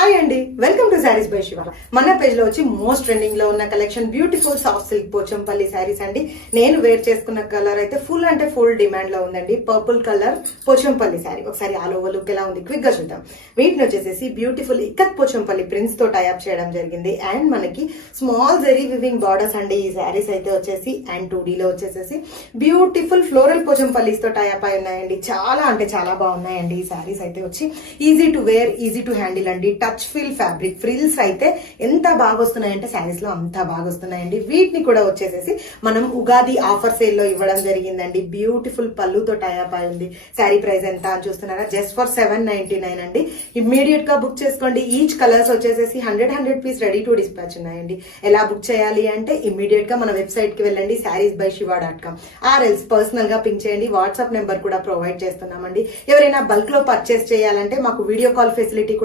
Hi అండి, welcome to sarees by Shiva. మన page లో వచ్చి మోస్ట్ ట్రెండింగ్ లో ఉన్న collection beautiful soft silk Pochampally sarees అండి. నేను వేర్ చేసుకున్న కలర్ అయితే ఫుల్ అంటే ఫుల్ డిమాండ్ లో ఉందండి. Purple colour Pochampally saree. ఒకసారి ఆల్ ఓవర్ లుక్ ఎలా ఉంది క్విక్ గా చూద్దాం. వీటిని వచ్చేసి బ్యూటిఫుల్ ఇక్కత్ పోచంపల్లి ప్రింట్స్ తో టైఅప్ చేయడం జరిగింది. అండ్ మనకి స్మాల్ జెరీ వివింగ్ బార్డర్స్ అండి ఈ శారీస్ అయితే వచ్చేసి. అండ్ 2D లో వచ్చేసి బ్యూటిఫుల్ ఫ్లోరల్ పోచంపల్లిస్ తో టైఅప్ అయి ఉన్నాయండి. చాలా అంటే చాలా బాగున్నాయండి ఈ శారీస్ అయితే వచ్చి. Easy to wear, easy to handle అండి. టచ్ ఫిల్ ఫ్యాబ్రిక్ ఫ్రిల్స్ అయితే ఎంత బాగా వస్తున్నాయంటే శారీస్ లో అంత బాగా వస్తున్నాయండి. వీటిని కూడా వచ్చేసేసి మనం ఉగాది ఆఫర్ సేల్ లో ఇవ్వడం జరిగిందండి. బ్యూటిఫుల్ పళ్ళుతో టైఅప్ అయి ఉంది. శారీ ప్రైస్ ఎంత అని చూస్తున్నారా? జస్ట్ ఫర్ 799 అండి. ఇమ్మీడియట్ గా బుక్ చేసుకోండి. ఈచ్ కలర్స్ వచ్చేసేసి 100 పీస్ రెడీ టు డిస్పాచ్ ఉన్నాయండి. ఎలా బుక్ చేయాలి అంటే ఇమ్మీడియట్ గా మన వెబ్సైట్ కి వెళ్ళండి, sareesbyshiva.com. ఆర్ఎల్స్ పర్సనల్ గా పింక్ చేయండి. వాట్సాప్ నెంబర్ కూడా ప్రొవైడ్ చేస్తున్నామండి. ఎవరైనా బల్క్ లో పర్చేస్ చేయాలంటే మాకు వీడియో కాల్ ఫెసిలిటీ